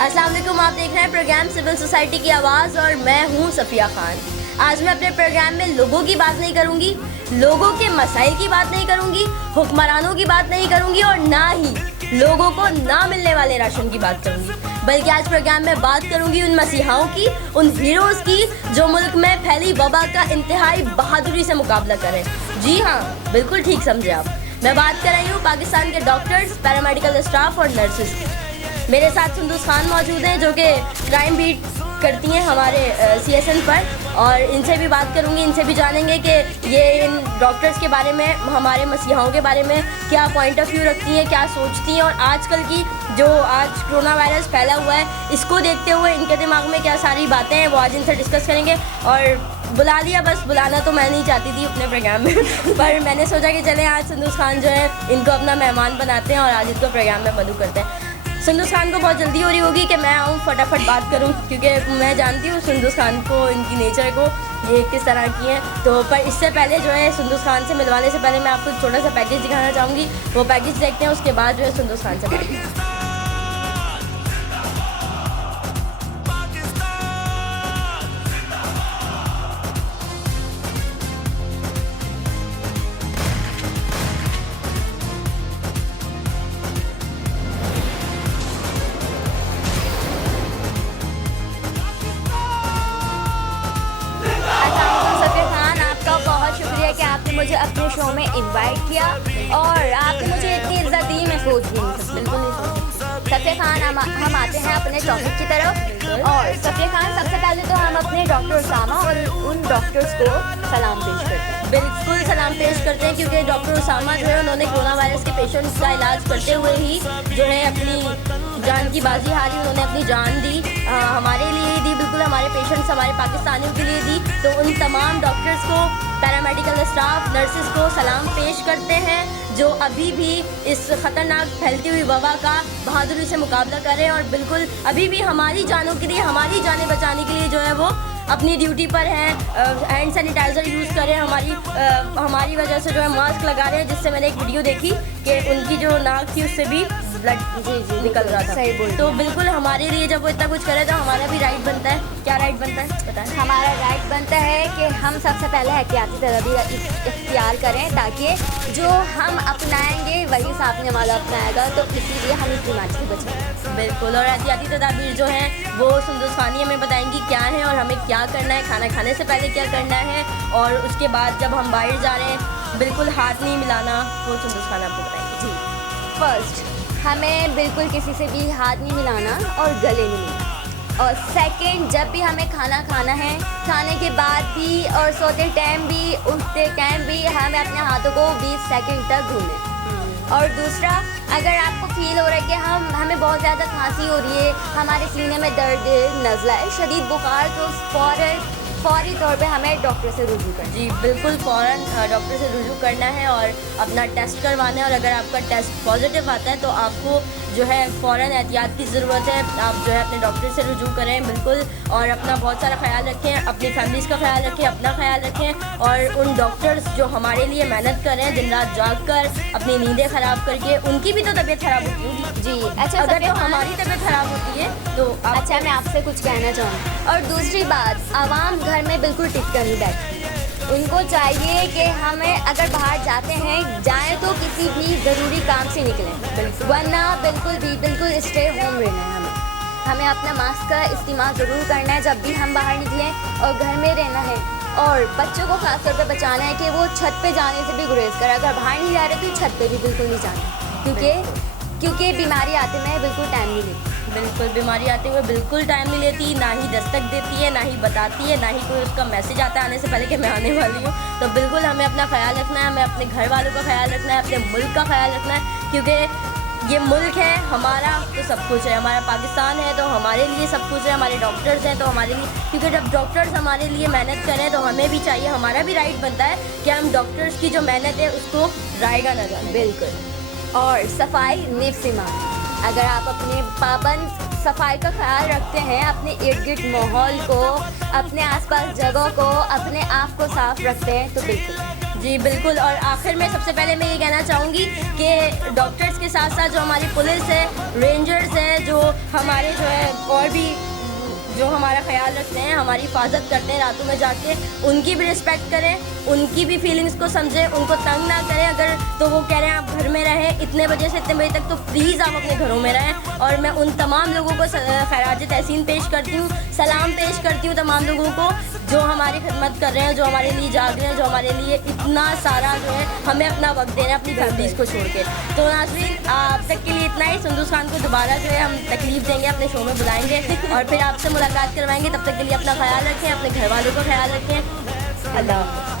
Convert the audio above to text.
अस्सलाम वालेकुम, आप देख रहे हैं प्रोग्राम सिविल सोसाइटी की आवाज़ और मैं हूं सफिया खान। आज मैं अपने प्रोग्राम में लोगों की बात नहीं करूंगी, लोगों के मसाइल की बात नहीं करूंगी, हुक्मरानों की बात नहीं करूंगी और ना ही लोगों को ना मिलने वाले राशन की बात करूंगी, बल्कि आज प्रोग्राम में बात करूंगी उन मसीहाओं की, उन हीरोज़ की जो मुल्क में फैली वबा का इंतहाई बहादुरी से मुकाबला करें। जी हाँ, बिल्कुल ठीक समझे आप। मैं बात कर रही हूँ पाकिस्तान के डॉक्टर्स, पैरामेडिकल स्टाफ और नर्सेज की। मेरे साथ सुंदूस खान मौजूद हैं जो कि क्राइम बीट करती हैं हमारे CSN पर, और इनसे भी बात करूंगी, इनसे भी जानेंगे कि ये इन डॉक्टर्स के बारे में, हमारे मसीहाओं के बारे में क्या पॉइंट ऑफ व्यू रखती हैं, क्या सोचती हैं, और आजकल की जो आज कोरोना वायरस फैला हुआ है इसको देखते हुए इनके दिमाग में क्या सारी बातें हैं, वो आज इनसे डिस्कस करेंगे। और बुला लिया, बस बुलाना तो मैं नहीं चाहती थी अपने प्रोग्राम में पर मैंने सोचा कि चलें आज सुंदूस खान जो है इनको अपना मेहमान बनाते हैं और आज इनको प्रोग्राम में मदू करते हैं। सुंदूस खान को बहुत जल्दी हो रही होगी कि मैं आऊँ फटाफट बात करूँ, क्योंकि मैं जानती हूँ सुंदूस खान को, इनकी नेचर को, ये किस तरह की हैं। तो पर इससे पहले जो है सुंदूस खान से मिलवाने से पहले मैं आपको छोटा सा पैकेज दिखाना चाहूँगी। वो पैकेज देखते हैं, उसके बाद जो है सुंदूस खान से बात। कि आपने मुझे अपने शो में इनवाइट किया और आपने मुझे इतनी इज्जत दी, मैं सोच भी नहीं सकती। बिल्कुल नहीं सोच। सफिया खान, हम आते हैं अपने टॉपिक की तरफ। और सफिया खान, सबसे पहले तो हम अपने डॉक्टर उसामा और उन डॉक्टर्स को सलाम पेश करते हैं। बिल्कुल सलाम पेश करते हैं, क्योंकि डॉक्टर उसामा जो है उन्होंने कोरोना वायरस के पेशेंट्स का इलाज करते हुए ही जो है अपनी जान की बाजी हारी, उन्होंने अपनी जान दी, हमारे लिए दी, बिल्कुल हमारे पेशेंट्स, हमारे पाकिस्तानियों के लिए दी। तो उन तमाम डॉक्टर्स को, पैरामेडिकल स्टाफ, नर्सेज को सलाम पेश करते हैं जो अभी भी इस ख़तरनाक फैलती हुई वबा का बहादुरी से मुकाबला कर रहे हैं और बिल्कुल अभी भी हमारी जानों के लिए, हमारी जानें बचाने के लिए जो है वो अपनी ड्यूटी पर हैं। हैंड सैनिटाइज़र यूज़ करें, हमारी वजह से जो है मास्क लगा रहे हैं, जिससे मैंने एक वीडियो देखी कि उनकी जो नाक थी उससे भी ब्लड निकल रहा था। सही बोल। तो बिल्कुल हमारे लिए जब वो इतना कुछ करे तो हमारा भी राइट बनता है। क्या राइट बनता है बताएं? हमारा राइट बनता है कि हम सबसे पहले एहतियाती तदबीर इख्तियार करें, ताकि जो हम अपनाएंगे वही सामने वाला अपनाएगा, तो इसीलिए हम इस बीमारी से बचें। बिल्कुल, और एहतियाती तदाबीर जो हैं वो सुंदूस खानी हमें बताएंगी क्या है और हमें क्या करना है, खाना खाने से पहले क्या करना है, और उसके बाद जब हम बाहर जा रहे हैं बिल्कुल हाथ नहीं मिलाना, वो सुंदूस खान आपको बताएंगी। जी, फर्स्ट हमें बिल्कुल किसी से भी हाथ नहीं मिलाना और गले नहीं मिलाना। और सेकंड, जब भी हमें खाना खाना है, खाने के बाद भी और सोते टाइम भी, उठते टाइम भी हमें अपने हाथों को 20 सेकंड तक धोना। और दूसरा, अगर आपको फील हो रहा है कि हमें बहुत ज़्यादा खांसी हो रही है, हमारे सीने में दर्द है, नज़ला है, शदीद बुखार, तो फौरी तौर पे हमें डॉक्टर से रुजू करना। जी बिल्कुल, फ़ौरन डॉक्टर से रुजू करना है और अपना टेस्ट करवाना है, और अगर आपका टेस्ट पॉजिटिव आता है तो आपको जो है फ़ौरन एहतियात की ज़रूरत है। आप जो है अपने डॉक्टर से रुजू करें बिल्कुल, और अपना बहुत सारा ख्याल रखें, अपनी फैमिलीज़ का ख्याल रखें, अपना ख्याल रखें, और उन डॉक्टर्स जो हमारे लिए मेहनत कर रहे हैं दिन रात जाग कर, अपनी नींदें ख़राब करके, उनकी भी तो तबीयत ख़राब होती होगी। जी अच्छा, अगर तो हमारी तबीयत ख़राब होती है तो अच्छा, मैं आपसे कुछ कहना चाहूँगी। और दूसरी बात, आवाम घर में बिल्कुल टिक कर नहीं बैठी। उनको चाहिए कि हमें अगर बाहर जाते हैं, जाएं तो किसी भी ज़रूरी काम से निकलें, वरना बिल्कुल स्टे होम रहना है। हमें अपना मास्क का इस्तेमाल ज़रूर करना है जब भी हम बाहर निकलें, और घर में रहना है। और बच्चों को खास तौर पे बचाना है कि वो छत पे जाने से भी गुरेज करें। अगर बाहर नहीं जा रहे तो छत पे भी बिल्कुल नहीं जाना, क्योंकि बीमारी आते में बिल्कुल टाइम नहीं लेती। बिल्कुल, बीमारी आते हुए बिल्कुल टाइम नहीं लेती, ना ही दस्तक देती है, ना ही बताती है, ना ही कोई उसका मैसेज आता है आने से पहले कि मैं आने वाली हूँ। तो बिल्कुल हमें अपना ख्याल रखना है, हमें अपने घर वालों का ख्याल रखना है, अपने मुल्क का ख्याल रखना है, क्योंकि ये मुल्क है हमारा तो सब कुछ है, हमारा पाकिस्तान है तो हमारे लिए सब कुछ है, हमारे डॉक्टर्स हैं तो हमारे लिए, क्योंकि जब डॉक्टर्स हमारे लिए मेहनत करें तो हमें भी चाहिए, हमारा भी राइट बनता है कि हम डॉक्टर्स की जो मेहनत है उसको रायगा ना जाए। बिल्कुल। और सफाई निफ्स ईमान। अगर आप अपने पाबंद सफाई का ख्याल रखते हैं, अपने इर्द गिर्द माहौल को, अपने आसपास जगह को, अपने आप को साफ रखते हैं, तो बिल्कुल जी बिल्कुल। और आखिर में सबसे पहले मैं ये कहना चाहूँगी कि डॉक्टर्स के साथ साथ जो हमारी पुलिस है, रेंजर्स हैं, जो हमारे जो है भी जो हमारा ख्याल रखते हैं, हमारी हिफाजत करते हैं रातों में जाके, उनकी भी रिस्पेक्ट करें, उनकी भी फीलिंग्स को समझें, उनको तंग ना करें। अगर तो वो कह रहे हैं आप घर में रहें इतने बजे से इतने बजे तक, तो प्लीज़ आप अपने घरों में रहें। और मैं उन तमाम लोगों को खैराज तहसीन पेश करती हूँ, सलाम पेश करती हूँ तमाम लोगों को जो हमारी खिदमत कर रहे हैं, जो हमारे लिए जाग रहे हैं, जो हमारे लिए इतना सारा जो है हमें अपना वक्त दे रहे हैं अपनी फैमिलीज़ को छोड़ के। तो नाज़रीन, अब तक के लिए इतना ही। संदूस खान को दोबारा जो है हम तकलीफ देंगे, अपने शो में बुलाएंगे और फिर आपसे मुलाकात करवाएंगे। तब तक के लिए अपना ख्याल रखें, अपने घर वालों का ख्याल रखें। अल्लाह हाफ़िज़।